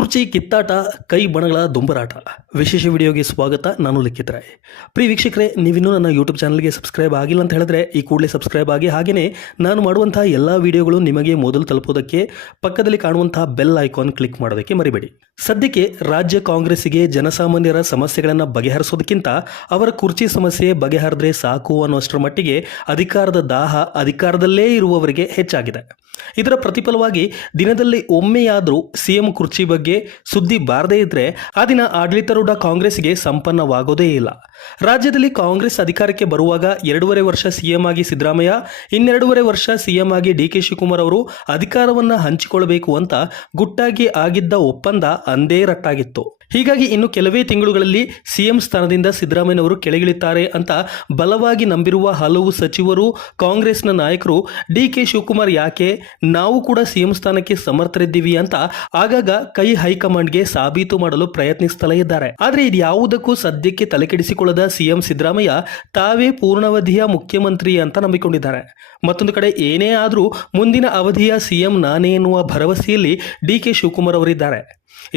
ಕುರ್ಚಿ ಕಿತ್ತಾಟ, ಕೈ ಬಣಗಳ ದುಂಬರಾಟ. ವಿಶೇಷ ವಿಡಿಯೋಗೆ ಸ್ವಾಗತ. ನಾನು ಲಿಖಿತ್ ರಾಯ್. ಪ್ರಿಯ ವೀಕ್ಷಕರೇ, ನೀವಿನ್ನೂ ನನ್ನ ಯೂಟ್ಯೂಬ್ ಚಾನಲ್ಗೆ ಸಬ್ಸ್ಕ್ರೈಬ್ ಆಗಿಲ್ಲ ಅಂತ ಹೇಳಿದ್ರೆ ಈ ಕೂಡಲೇ ಸಬ್ಸ್ಕ್ರೈಬ್ ಆಗಿ, ಹಾಗೆಯೇ ನಾನು ಮಾಡುವಂತಹ ಎಲ್ಲ ವಿಡಿಯೋಗಳು ನಿಮಗೆ ಮೊದಲು ತಲುಪೋದಕ್ಕೆ ಪಕ್ಕದಲ್ಲಿ ಕಾಣುವಂತಹ ಬೆಲ್ ಐಕಾನ್ ಕ್ಲಿಕ್ ಮಾಡೋದಕ್ಕೆ ಮರಿಬೇಡಿ. ಸದ್ಯಕ್ಕೆ ರಾಜ್ಯ ಕಾಂಗ್ರೆಸ್ಸಿಗೆ ಜನಸಾಮಾನ್ಯರ ಸಮಸ್ಯೆಗಳನ್ನು ಬಗೆಹರಿಸೋದಕ್ಕಿಂತ ಅವರ ಕುರ್ಚಿ ಸಮಸ್ಯೆ ಬಗೆಹರಿದ್ರೆ ಸಾಕು ಅನ್ನೋಷ್ಟರ ಮಟ್ಟಿಗೆ ಅಧಿಕಾರದ ದಾಹ ಅಧಿಕಾರದಲ್ಲೇ ಇರುವವರಿಗೆ ಹೆಚ್ಚಾಗಿದೆ. ಇದರ ಪ್ರತಿಫಲವಾಗಿ ದಿನದಲ್ಲಿ ಒಮ್ಮೆಯಾದರೂ ಸಿಎಂ ಕುರ್ಚಿ ಬಗ್ಗೆ ಸುದ್ದಿ ಬಾರದೇ ಇದ್ರೆ ಆ ದಿನ ಆಡಳಿತಾರೂಢ ಕಾಂಗ್ರೆಸ್ಗೆ ಸಂಪನ್ನವಾಗೋದೇ ಇಲ್ಲ. ರಾಜ್ಯದಲ್ಲಿ ಕಾಂಗ್ರೆಸ್ ಅಧಿಕಾರಕ್ಕೆ ಬರುವಾಗ 2.5 ವರ್ಷ ಸಿಎಂ ಆಗಿ ಸಿದ್ದರಾಮಯ್ಯ, 2.5 ವರ್ಷ ಸಿಎಂ ಆಗಿ ಡಿ.ಕೆ. ಶಿವಕುಮಾರ್ ಅವರು ಅಧಿಕಾರವನ್ನು ಹಂಚಿಕೊಳ್ಳಬೇಕು ಅಂತ ಗುಟ್ಟಾಗಿ ಆಗಿದ್ದ ಒಪ್ಪಂದ ಅಂದೇ ರಟ್ಟಾಗಿತ್ತು. ಹೀಗಾಗಿ ಇನ್ನು ಕೆಲವೇ ತಿಂಗಳುಗಳಲ್ಲಿ ಸಿಎಂ ಸ್ಥಾನದಿಂದ ಸಿದ್ದರಾಮಯ್ಯನವರು ಕೆಳಗಿಳಿತಾರೆ ಅಂತ ಬಲವಾಗಿ ನಂಬಿರುವ ಹಲವು ಸಚಿವರು, ಕಾಂಗ್ರೆಸ್ನ ನಾಯಕರು ಡಿ.ಕೆ. ಶಿವಕುಮಾರ್ ಯಾಕೆ, ನಾವು ಕೂಡ ಸಿಎಂ ಸ್ಥಾನಕ್ಕೆ ಸಮರ್ಥರಿದ್ದೀವಿ ಅಂತ ಆಗಾಗ ಹೈಕಮಾಂಡ್ಗೆ ಸಾಬೀತು ಮಾಡಲು ಪ್ರಯತ್ನಿಸುತ್ತಲೇ ಇದ್ದಾರೆ. ಆದರೆ ಇದ್ಯಾವುದಕ್ಕೂ ಸದ್ಯಕ್ಕೆ ತಲೆಕೆಡಿಸಿಕೊಳ್ಳದ ಸಿಎಂ ಸಿದ್ದರಾಮಯ್ಯ ತಾವೇ ಪೂರ್ಣಾವಧಿಯ ಮುಖ್ಯಮಂತ್ರಿ ಅಂತ ನಂಬಿಕೊಂಡಿದ್ದಾರೆ. ಮತ್ತೊಂದು ಕಡೆ ಏನೇ ಆದರೂ ಮುಂದಿನ ಅವಧಿಯ ಸಿಎಂ ನಾನೇ ಎನ್ನುವ ಭರವಸೆಯಲ್ಲಿ ಡಿ.ಕೆ. ಶಿವಕುಮಾರ್ ಅವರಿದ್ದಾರೆ.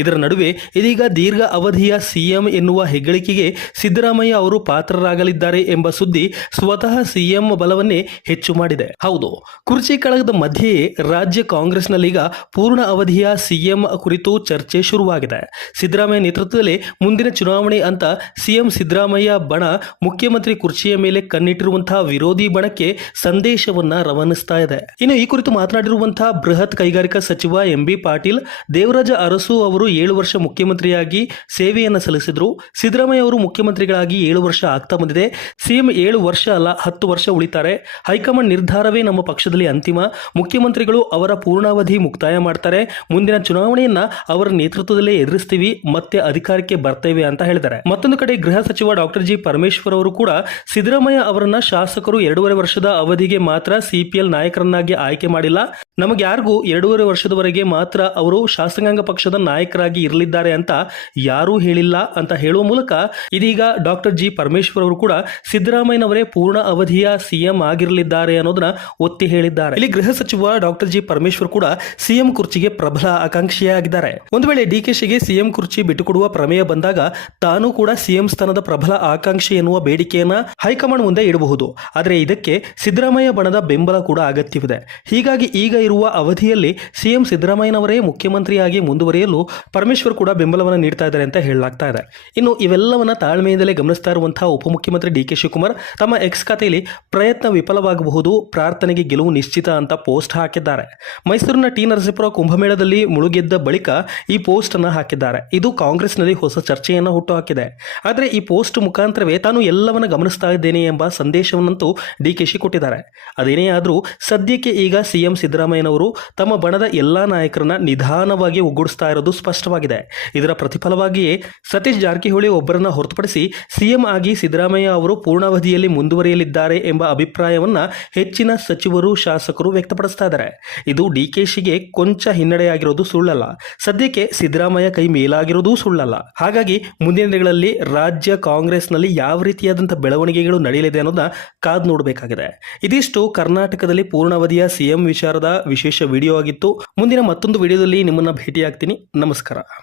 ಇದರ ನಡುವೆ ಇದೀಗ ದೀರ್ಘ ಅವಧಿಯ ಸಿಎಂ ಎನ್ನುವ ಹೆಗ್ಗಳಿಕೆಗೆ ಸಿದ್ದರಾಮಯ್ಯ ಅವರು ಪಾತ್ರರಾಗಲಿದ್ದಾರೆ ಎಂಬ ಸುದ್ದಿ ಸ್ವತಃ ಸಿಎಂ ಬಲವನ್ನೇ ಹೆಚ್ಚು ಮಾಡಿದೆ. ಹೌದು, ಕುರ್ಚಿ ಕಳಗದ ಮಧ್ಯೆಯೇ ರಾಜ್ಯ ಕಾಂಗ್ರೆಸ್ನಲ್ಲೀಗ ಪೂರ್ಣ ಅವಧಿಯ ಸಿಎಂ ಕುರಿತು ಚರ್ಚೆ ಶುರುವಾಗಿದೆ. ಸಿದ್ದರಾಮಯ್ಯ ನೇತೃತ್ವದಲ್ಲಿ ಮುಂದಿನ ಚುನಾವಣೆ ಅಂತ ಸಿಎಂ ಸಿದ್ದರಾಮಯ್ಯ ಬಣ ಮುಖ್ಯಮಂತ್ರಿ ಕುರ್ಚಿಯ ಮೇಲೆ ಕಣ್ಣಿಟ್ಟಿರುವಂತಹ ವಿರೋಧಿ ಬಣಕ್ಕೆ ಸಂದೇಶವನ್ನ ರವಾನಿಸ್ತಾ ಇದೆ. ಇನ್ನು ಈ ಕುರಿತು ಮಾತನಾಡಿರುವಂತಹ ಬೃಹತ್ ಕೈಗಾರಿಕಾ ಸಚಿವ ಎಂ.ಬಿ. ಪಾಟೀಲ್, ದೇವರಾಜ ಅರಸು ಅವರು 7 ವರ್ಷ ಮುಖ್ಯಮಂತ್ರಿಯಾಗಿ ಸೇವೆಯನ್ನು ಸಲ್ಲಿಸಿದ್ರು. ಸಿದ್ದರಾಮಯ್ಯ ಅವರು ಮುಖ್ಯಮಂತ್ರಿಗಳಾಗಿ 7 ವರ್ಷ ಆಗ್ತಾ ಬಂದಿದೆ. ಸಿಎಂ 7 ವರ್ಷ ಅಲ್ಲ 10 ವರ್ಷ ಉಳಿತಾರೆ. ಹೈಕಮಾಂಡ್ ನಿರ್ಧಾರವೇ ನಮ್ಮ ಪಕ್ಷದಲ್ಲಿ ಅಂತಿಮ. ಮುಖ್ಯಮಂತ್ರಿಗಳು ಅವರ ಪೂರ್ಣಾವಧಿ ಮುಕ್ತಾಯ ಮಾಡ್ತಾರೆ. ಮುಂದಿನ ಚುನಾವಣೆಯನ್ನ ಅವರ ನೇತೃತ್ವದಲ್ಲೇ ಎದುರಿಸ್ತೀವಿ, ಮತ್ತೆ ಅಧಿಕಾರಕ್ಕೆ ಬರ್ತೇವೆ ಅಂತ ಹೇಳಿದ್ದಾರೆ. ಮತ್ತೊಂದು ಕಡೆ ಗೃಹ ಸಚಿವ ಡಾಕ್ಟರ್ ಜಿ. ಪರಮೇಶ್ವರ್ ಅವರು ಕೂಡ ಸಿದ್ದರಾಮಯ್ಯ ಅವರನ್ನ ಶಾಸಕರು 2.5 ವರ್ಷದ ಅವಧಿಗೆ ಮಾತ್ರ ಸಿಪಿಎಲ್ ನಾಯಕರನ್ನಾಗಿ ಆಯ್ಕೆ ಮಾಡಿಲ್ಲ, ನಮಗೆ ಯಾರಿಗೂ 2.5 ವರ್ಷದವರೆಗೆ ಮಾತ್ರ ಅವರು ಶಾಸಕಾಂಗ ಪಕ್ಷದ ನಾಯಕರಾಗಿ ಇರಲಿದ್ದಾರೆ ಅಂತ ಯಾರೂ ಹೇಳಿಲ್ಲ ಅಂತ ಹೇಳುವ ಮೂಲಕ ಇದೀಗ ಡಾಕ್ಟರ್ ಜಿ. ಪರಮೇಶ್ವರ್ ಅವರು ಕೂಡ ಸಿದ್ದರಾಮಯ್ಯನವರೇ ಪೂರ್ಣ ಅವಧಿಯ ಸಿಎಂ ಆಗಿರಲಿದ್ದಾರೆ ಅನ್ನೋದನ್ನ ಒತ್ತಿ ಹೇಳಿದ್ದಾರೆ. ಇಲ್ಲಿ ಗೃಹ ಸಚಿವ ಡಾಕ್ಟರ್ ಜಿ. ಪರಮೇಶ್ವರ್ ಕೂಡ ಸಿಎಂ ಕುರ್ಚಿಗೆ ಪ್ರಬಲ ಆಕಾಂಕ್ಷಿಯಾಗಿದ್ದಾರೆ. ಒಂದು ವೇಳೆ ಡಿಕೆಶಿಗೆ ಸಿಎಂ ಕುರ್ಚಿ ಬಿಟ್ಟುಕೊಡುವ ಪ್ರಮೇಯ ಬಂದಾಗ ತಾನು ಕೂಡ ಸಿಎಂ ಸ್ಥಾನದ ಪ್ರಬಲ ಆಕಾಂಕ್ಷಿ ಎನ್ನುವ ಬೇಡಿಕೆಯನ್ನ ಹೈಕಮಾಂಡ್ ಮುಂದೆ ಇಡಬಹುದು. ಆದರೆ ಇದಕ್ಕೆ ಸಿದ್ದರಾಮಯ್ಯ ಬಣದ ಬೆಂಬಲ ಕೂಡ ಅಗತ್ಯವಿದೆ. ಹೀಗಾಗಿ ಈಗ ಇರುವ ಅವಧಿಯಲ್ಲಿ ಸಿಎಂ ಸಿದ್ದರಾಮಯ್ಯನವರೇ ಮುಖ್ಯಮಂತ್ರಿಯಾಗಿ ಮುಂದುವರಿಯಲು ಪರಮೇಶ್ವರ್ ಕೂಡ ಬೆಂಬಲವನ್ನು ನೀಡ್ತಾ ಇದ್ದಾರೆ ಅಂತ ಹೇಳಲಾಗ್ತಾ ಇದೆ. ಇನ್ನು ಇವೆಲ್ಲವನ್ನ ತಾಳ್ಮೆಯಿಂದಲೇ ಗಮನಿಸ್ತಾ ಇರುವಂತಹ ಉಪಮುಖ್ಯಮಂತ್ರಿ ಡಿ.ಕೆ. ಶಿವಕುಮಾರ್ ತಮ್ಮ ಎಕ್ಸ್ ಖಾತೆಯಲ್ಲಿ ಪ್ರಯತ್ನ ವಿಫಲವಾಗಬಹುದು, ಪ್ರಾರ್ಥನೆಗೆ ಗೆಲುವು ನಿಶ್ಚಿತ ಅಂತ ಪೋಸ್ಟ್ ಹಾಕಿದ್ದಾರೆ. ಮೈಸೂರಿನ ಟಿ. ನರಸೀಪುರ ಕುಂಭಮೇಳದಲ್ಲಿ ಮುಳುಗೆದ್ದ ಬಳಿಕ ಈ ಪೋಸ್ಟ್ ಅನ್ನು ಹಾಕಿದ್ದಾರೆ. ಇದು ಕಾಂಗ್ರೆಸ್ನಲ್ಲಿ ಹೊಸ ಚರ್ಚೆಯನ್ನು ಹುಟ್ಟುಹಾಕಿದೆ. ಆದರೆ ಈ ಪೋಸ್ಟ್ ಮುಖಾಂತರವೇ ತಾನು ಎಲ್ಲವನ್ನ ಗಮನಿಸ್ತಾ ಇದ್ದೇನೆ ಎಂಬ ಸಂದೇಶವನ್ನಂತೂ ಡಿ.ಕೆ.ಶಿ ಕೊಟ್ಟಿದ್ದಾರೆ. ಅದೇನೇ ಆದರೂ ಸದ್ಯಕ್ಕೆ ಈಗ ಸಿಎಂ ಸಿದ್ದರಾಮಯ್ಯನವರು ತಮ್ಮ ಬಣದ ಎಲ್ಲಾ ನಾಯಕರನ್ನ ನಿಧಾನವಾಗಿ ಒಗ್ಗೂಡಿಸ್ತಾ ಇರೋದು ಸ್ಪಷ್ಟವಾಗಿದೆ. ಇದರ ಪ್ರತಿಫಲವಾಗಿಯೇ ಸತೀಶ್ ಜಾರಕಿಹೊಳಿ ಒಬ್ಬರನ್ನ ಹೊರತುಪಡಿಸಿ ಸಿಎಂ ಆಗಿ ಸಿದ್ದರಾಮಯ್ಯ ಅವರು ಪೂರ್ಣಾವಧಿಯಲ್ಲಿ ಮುಂದುವರಿಯಲಿದ್ದಾರೆ ಎಂಬ ಅಭಿಪ್ರಾಯವನ್ನ ಹೆಚ್ಚಿನ ಸಚಿವರು, ಶಾಸಕರು ವ್ಯಕ್ತಪಡಿಸ್ತಾ ಇದ್ದಾರೆ. ಇದು ಡಿಕೆಶಿಗೆ ಕೊಂಚ ಹಿನ್ನಡೆಯಾಗಿರೋದು ಸುಳ್ಳಲ್ಲ. ಸದ್ಯಕ್ಕೆ ಸಿದ್ದರಾಮಯ್ಯ ಕೈ ಮೇಲಾಗಿರೋದು ಸುಳ್ಳಲ್ಲ. ಹಾಗಾಗಿ ಮುಂದಿನ ದಿನಗಳಲ್ಲಿ ರಾಜ್ಯ ಕಾಂಗ್ರೆಸ್ನಲ್ಲಿ ಯಾವ ರೀತಿಯಾದಂತಹ ಬೆಳವಣಿಗೆಗಳು ನಡೆಯಲಿದೆ ಅನ್ನೋದನ್ನ ಕಾದು ನೋಡಬೇಕಾಗಿದೆ. ಇದಿಷ್ಟು ಕರ್ನಾಟಕದಲ್ಲಿ ಪೂರ್ಣಾವಧಿಯ ಸಿಎಂ ವಿಚಾರದ ವಿಶೇಷ ವಿಡಿಯೋ ಆಗಿತ್ತು. ಮುಂದಿನ ಮತ್ತೊಂದು ವಿಡಿಯೋದಲ್ಲಿ ನಿಮ್ಮನ್ನ ಭೇಟಿಯಾಗ್ತೀನಿ. ನಮಸ್ಕಾರ.